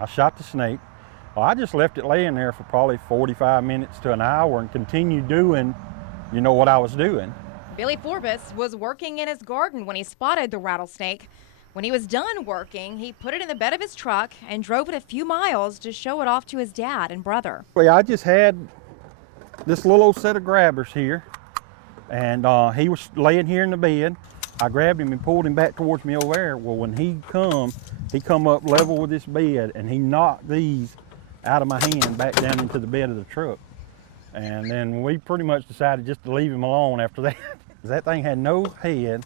I shot the snake. Well, I just left it laying there for probably 45 minutes to an hour and continued doing, what I was doing. Billy Forbes was working in his garden when he spotted the rattlesnake. When he was done working, he put it in the bed of his truck and drove it a few miles to show it off to his dad and brother. Well, I just had this little old set of grabbers here, and he was laying here in the bed. I grabbed him and pulled him back towards me over there. Well, when he come up level with this bed, and he knocked these out of my hand back down into the bed of the truck. And then we pretty much decided just to leave him alone after that. That thing had no head,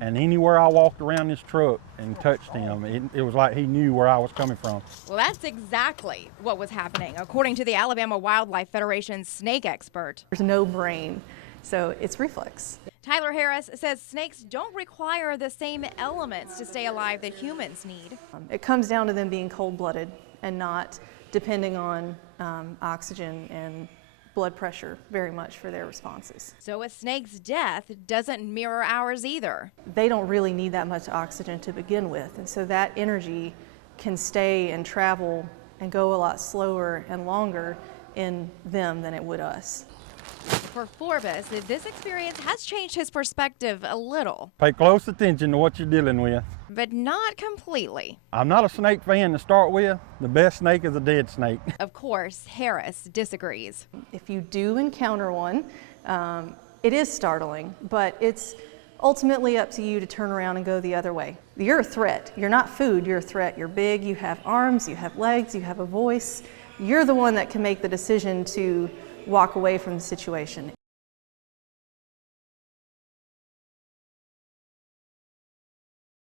and anywhere I walked around this truck and touched him, it was like he knew where I was coming from. Well, that's exactly what was happening, according to the Alabama Wildlife Federation's snake expert. There's no brain, so it's reflex. Tyler Harris says snakes don't require the same elements to stay alive that humans need. It comes down to them being cold-blooded and not depending on oxygen and blood pressure very much for their responses. So a snake's death doesn't mirror ours either. They don't really need that much oxygen to begin with, and so that energy can stay and travel and go a lot slower and longer in them than it would us. For Forbes, this experience has changed his perspective a little. Pay close attention to what you're dealing with. But not completely. I'm not a snake fan to start with. The best snake is a dead snake. Of course, Harris disagrees. If you do encounter one, it is startling, but it's ultimately up to you to turn around and go the other way. You're a threat. You're not food, you're a threat. You're big, you have arms, you have legs, you have a voice. You're the one that can make the decision to walk away from the situation.